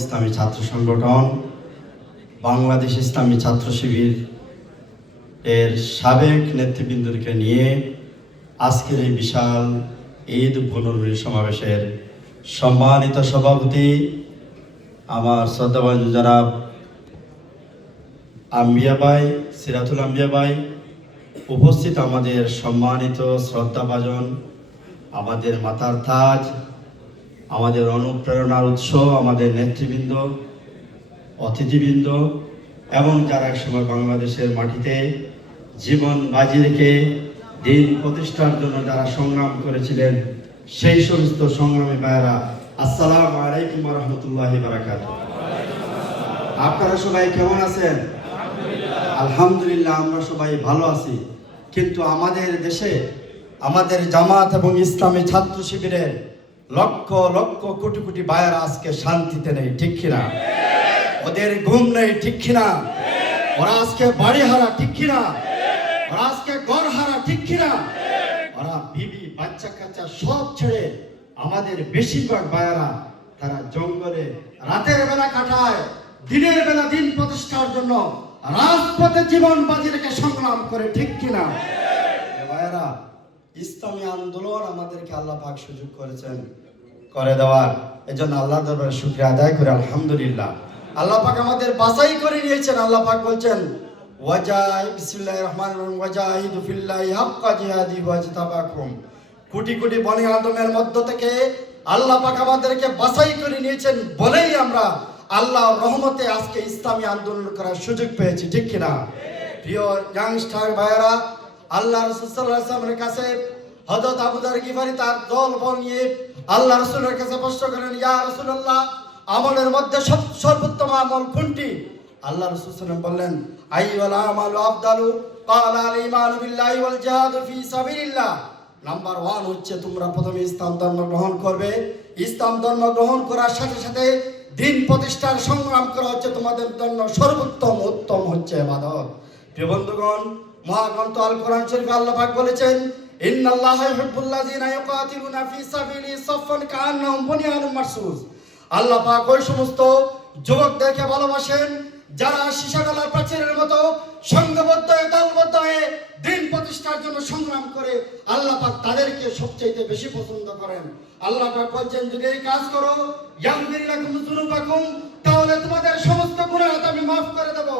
ইসলামী ছাত্র সংগঠন, বাংলাদেশ ইসলামী ছাত্র শিবির এর সাবেক নেতৃবৃন্দকে নিয়ে আজকের এই বিশাল ঈদ পুনর্মিলনী সমাবেশের সম্মানিত সভাপতি আমার শ্রদ্ধাবান জনাব আম্বিয়া ভাই, সিরাতুল আম্বিয়া ভাই, উপস্থিত আমাদের সম্মানিত শ্রদ্ধাভাজন, আমাদের মাতার তাজ আমাদের অনুপ্রেরণার উৎস, আমাদের নেতৃবৃন্দ, অতিথিবৃন্দ, এবং যারা একসময় বাংলাদেশের মাটিতে জীবন বাজি রেখে দিন প্রতিষ্ঠার জন্য যারা সংগ্রাম করেছিলেন, সেই সমস্ত সংগ্রামী ভাইয়েরা, আসসালাম আলাইকুম রহমতুল্লাহ বারাকাত আপনারা সবাই কেমন আছেন? আলহামদুলিল্লাহ, আমরা সবাই ভালো আছি। কিন্তু আমাদের দেশে, আমাদের জামাত এবং ইসলামী ছাত্র শিবিরের লক্ষ লক্ষ কোটি কোটি বায়ারা আজকে শান্তিতে নেই, ঠিক কিনা? ওদের ঘুম নেই, ঠিক কিনা? ওরা আজকে বাড়ি হারা ঠিক কিনা? ওরা আজকে ঘর হারা ঠিক কিনা? ওরা বিবি, বাচ্চা কাচ্চা সব ছেড়ে আমাদের বেশিরভাগ বায়ারা তারা জঙ্গলে রাতের বেলা কাটায়, দিনের বেলা দিন প্রতিষ্ঠার জন্য রাজপথে জীবন বাজি রেখে সংগ্রাম করে, ঠিক কিনা? ভাইয়েরা ইসলামী আন্দোলন আমাদেরকে আল্লাহ পাক সুযোগ করেছেন। করে দেওয়ার এজন্য আল্লাহ দরবারে শুকরিয়া আদায় করে, আলহামদুলিল্লাহ। আল্লাহ পাক আমাদের বাছাই করে নিয়েছেন। আল্লাহ পাক বলছেন, ওয়াজাই, বিসমিল্লাহির রহমানির রহিম ওয়াজাহিদু ফিল্লাহি হাক্কা জিহাদি ওয়াজতাবাকুম। কোটি কোটি বনি আদমের মধ্য থেকে আল্লাহ পাক আমাদেরকে বাছাই করে নিয়েছেন বলেই আমরা আল্লাহ রহমতে আজকে ইসলামী আন্দোলন করার সুযোগ পেয়েছি, ঠিক কিনা? প্রিয় ইয়াংস্টার ভাইয়েরা, আল্লাহ রসুলের কাছে হজরত আবুদার গিফারি তার দল বল নিয়ে আল্লাহ রসুলের কাছে প্রশ্ন করেন ইয়া রসুল্লাহ আমলের মধ্যে সব সর্বোত্তম আমল কোনটি আল্লাহ রসুল সাল্লাম বললেন আইওয়াল আমালু আফদালু قال الايمان بالله والجهاد في سبيل الله নাম্বার ওয়ান হচ্ছে তোমরা প্রথমে ইসলাম ধর্ম গ্রহণ করবে ইসলাম ধর্ম গ্রহণ করার সাথে সাথে দিন প্রতিষ্ঠার সংগ্রাম করা হচ্ছে তোমাদের জন্য সর্বোত্তম উত্তম হচ্ছে এবাদত প্রিয় বন্ধুগণ মহাগ্রন্থ আল কোরআন শরীফ আল্লাহ পাক বলেছেন ইন্নাল্লাহ ইউহিব্বুল্লাযিনা ইউকাতিলুনা ফি সাবিলি সাফফান কাআন্নাহুম বুনিয়ানুম মারসুস। আল্লাহ পাক ওই সমস্ত যুবকদেরকে ভালোবাসেন, যারা সীসাগলার প্রাচীরের মতো সংঘবদ্ধ হয়ে, দলবদ্ধ হয়ে দিন প্রতিষ্ঠার জন্য সংগ্রাম করে আল্লাহ পাক তাদেরকে সবচেয়ে বেশি পছন্দ করেন। আল্লাহ পাক বলছেন, যদি এই কাজ করো, ইয়াগফির লাকুম যুনুবাকুম, তাহলে তোমাদের সমস্ত গুনাহ আমি মাফ করে দেব।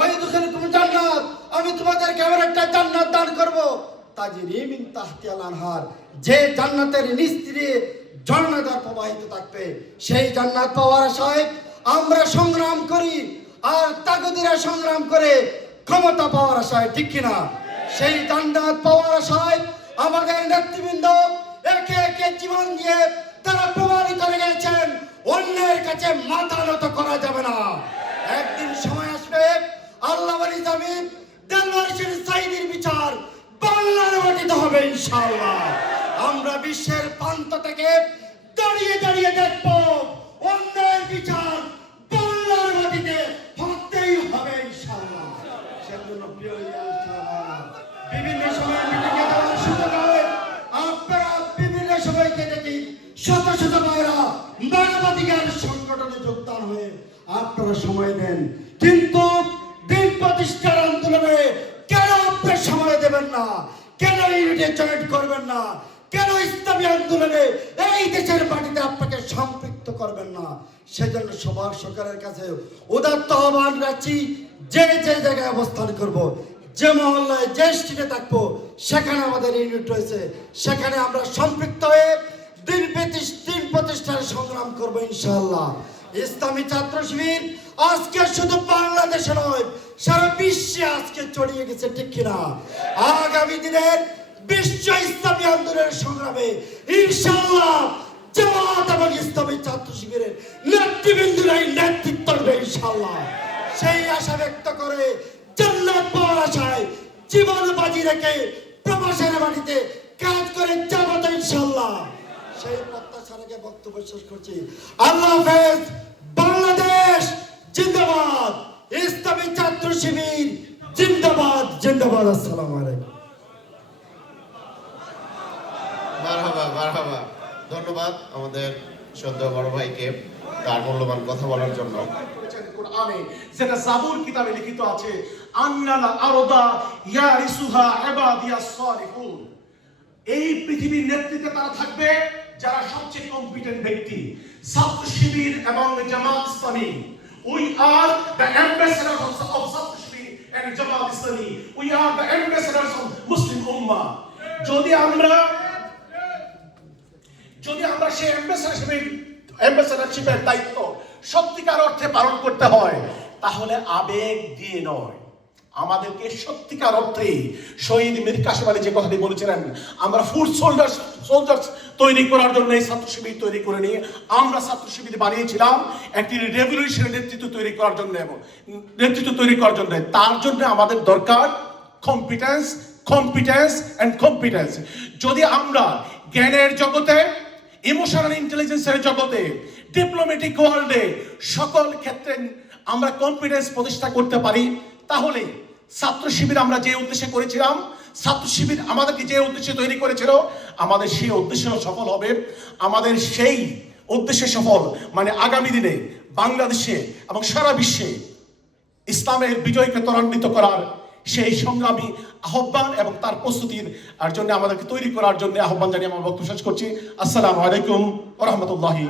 ওই দুখানে তুমি জান্নাত, আমি তোমাদেরকে এমন একটা জান্নাত দান করব। তাহতিয়াল আনহার। যে জান্নাতের নিচ দিয়ে প্রবাহিত থাকবে, সেই জান্নাত পাওয়ার আশায় আমরা সংগ্রাম করি আর তাগদিরা সংগ্রাম করে ক্ষমতা পাওয়ার আশায় ঠিক কিনা? সেই জান্নাত পাওয়ার আশায় আমাদের নেতৃবৃন্দ একে একে জীবন দিয়ে তারা প্রমাণিত করে গেছেন। অন্যের কাছে মাথা নত করা যাবে না একদিন সময় আসবে আল্লাহ আলী জামিন দেলওয়ার শরীফ সাইদির বিচার বাংলার মাটিতে হবে ইনশাআল্লাহ আমরা বিশ্বের প্রান্ত থেকে দাঁড়িয়ে দাঁড়িয়ে দেখব অন্যের বিচার বাংলার মাটিতে হতেই হবে সেজন্য প্রিয় বিভিন্ন সময় মিটিংয়ে যাওয়ার সুযোগ হয়। আপনারা বিভিন্ন সময়কে দেখি শত শত ভাইরা মানবাধিকার সংগঠনে যোগদান হয়ে আপনারা সময় দেন। কিন্তু দিন প্রতিষ্ঠার আন্দোলনে কেন আপনি সময় দেবেন না? কেন ইউনিটে জয়েন করবেন না? কেন ইসলামী আন্দোলনে এই দেশের মাটিতে আপনাকে সম্পৃক্ত করবেন না? সেজন্য সবার সরকারের কাছে উদাত্ত আহ্বান রাখছি যে যে জায়গায় অবস্থান করব, যে মহল্লায়, যে স্ট্রিটে থাকব, সেখানে আমাদের ইউনিট রয়েছে। সেখানে আমরা সম্পৃক্ত হয়ে দিন দিন প্রতিষ্ঠার সংগ্রাম করব ইনশাল্লাহ ইসলামী ছাত্র শিবির আজকে শুধু বাংলাদেশে নয়, সারা বিশ্বে আজকে ছড়িয়ে গেছে, ঠিক কিনা? আগামী দিনের বিশ্ব ইসলামী আন্দোলনের সংগ্রামে ইনশাআল্লাহ জামাত এবং ইসলামী ছাত্র শিবিরের নেতৃবৃন্দরাই নেতৃত্ব দেবে ইনশাআল্লাহ। সেই আশা ব্যক্ত করে জান্নাত পাওয়ার আশায় জীবন বাজি রেখে প্রবাসের বাড়িতে কাজ করে যাব তো ইনশাআল্লাহ। সেই প্রত্যাশা রেখে বক্তব্য শেষ করছি। আল্লাহ হাফেজ, বাংলাদেশ জিন্দাবাদ। ইসলামী ছাত্র শিবির জিন্দাবাদ জিন্দাবাদ। আসসালামু আলাইকুম। ধন্যবাদ আমাদের বড় ভাইকে তার মূল্যবান কথা বলার জন্য। যেটা কিতাবে লিখিত আছে আরদা এই পৃথিবীর নেতৃত্বে তারা থাকবে যারা সবচেয়ে কম্পিটেন্ট ব্যক্তি, ছাত্র শিবির এবং Jamaat Islami. We are the ambassadors of Chhatra Shibir and Jamaat Islami. We are the of Muslim যদি আমরা যদি আমরা সেই অ্যাম্বাসেডারশিপের অ্যাম্বাসেডারশিপের দায়িত্ব সত্যিকার অর্থে পালন করতে হয়, তাহলে আবেগ দিয়ে নয়। আমাদেরকে সত্যিকার অর্থে শহীদ মীর কাসিম আলী যে কথাটি বলেছিলেন, আমরা ফুড সোল্ডার্স সোলজার্স তৈরি করার জন্য এই ছাত্র শিবির তৈরি করে নিয়ে আমরা ছাত্র শিবির বানিয়েছিলাম, একটি রেভলিউশনের নেতৃত্ব তৈরি করার জন্য এবং নেতৃত্ব তৈরি করার জন্য। তার জন্য আমাদের দরকার কম্পিটেন্স কম্পিটেন্স অ্যান্ড কম্পিটেন্স যদি আমরা জ্ঞানের জগতে ইমোশনাল ইন্টেলিজেন্সের জগতে ডিপ্লোম্যাটিক ওয়ার্ল্ডে সকল ক্ষেত্রে আমরা কনফিডেন্স প্রতিষ্ঠা করতে পারি। তাহলে ছাত্র শিবির আমরা যে উদ্দেশ্যে করেছিলাম, ছাত্র শিবির আমাদেরকে যে উদ্দেশ্যে তৈরি করেছিল, আমাদের সেই উদ্দেশ্য সফল হবে। আমাদের সেই উদ্দেশ্যে সফল মানে আগামী দিনে বাংলাদেশে এবং সারা বিশ্বে ইসলামের বিজয়কে ত্বরান্বিত করার সেই সংগ্রামী আহ্বান এবং তার প্রস্তুতির জন্য আমাদেরকে তৈরি করার জন্য আহ্বান জানিয়ে আমার বক্তব্য শেষ করছি। আসসালামু আলাইকুম রহমতুল্লাহি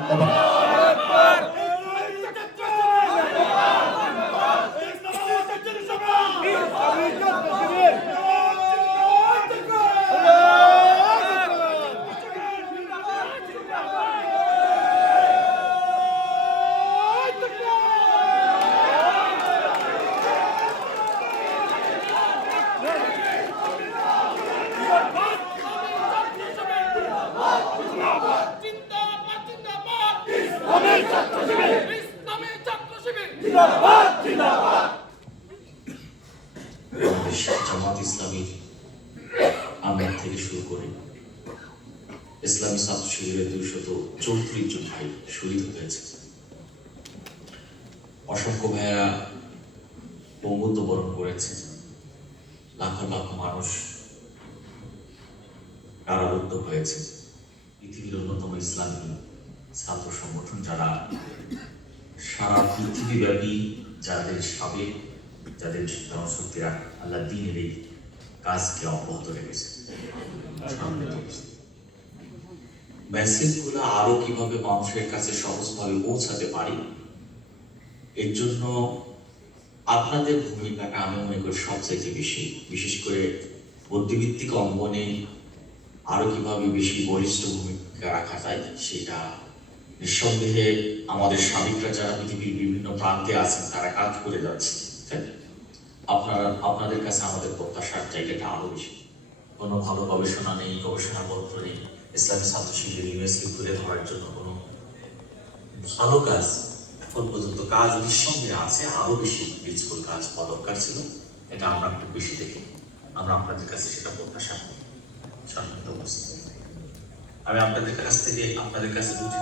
জিন্দাবাদ জিন্দাবাদ ইসলামী ছাত্র শিবির ইসলামী ছাত্র শিবির জিন্দাবাদ জিন্দাবাদ বাংলাদেশ জামাত ইসলামীর আমির থেকে শুরু করে ইসলামী ছাত্র শিবিরের দুইশত চৌত্রিশ জন ভাই শহীদ হয়েছে। অসংখ্য ভাইয়েরা বঙ্গুত্ব বরণ করেছে। লাখো লাখো মানুষ কারাবদ্ধ হয়েছে। পৃথিবীর অন্যতম ইসলামী ছাত্র সংগঠন যারা, সারা পৃথিবীব্যাপী যাদের সাবেক, যাদের জনশক্তিরা আল্লাহ দিনের এই কাজকে অব্যাহত রেখেছে মেসেজগুলো আরও কীভাবে মানুষের কাছে সহজভাবে পৌঁছাতে পারি, এর জন্য আপনাদের ভূমিকাটা আমি মনে করি সবচাইতে বেশি, বিশেষ করে বুদ্ধিভিত্তিক অঙ্গনে আরও কীভাবে বেশি বলিষ্ঠ ভূমিকা রাখা যায়, সেটা নিঃসন্দেহে আমাদের স্বামীকরা যারা পৃথিবীর বিভিন্ন প্রান্তে আছেন, তারা কাজ করে যাচ্ছে, তাই? আপনারা, আপনাদের কাছে আমাদের প্রত্যাশার জায়গাটা আরও বেশি। কোনো ভালো গবেষণা নেই গবেষণাপত্র নেই। ইসলামী ইউএসকে তুলে ধরার জন্য কোনো ভালো কাজ এখন পর্যন্ত কাজ নিঃসন্দেহে আছে, আরও বেশি কাজ দরকার ছিল। এটা আমরা একটু বেশি দেখি। আমরা আপনাদের কাছে সেটা প্রত্যাশা। আমি আপনাদের কাছ থেকে, আপনাদের কাছে দুটি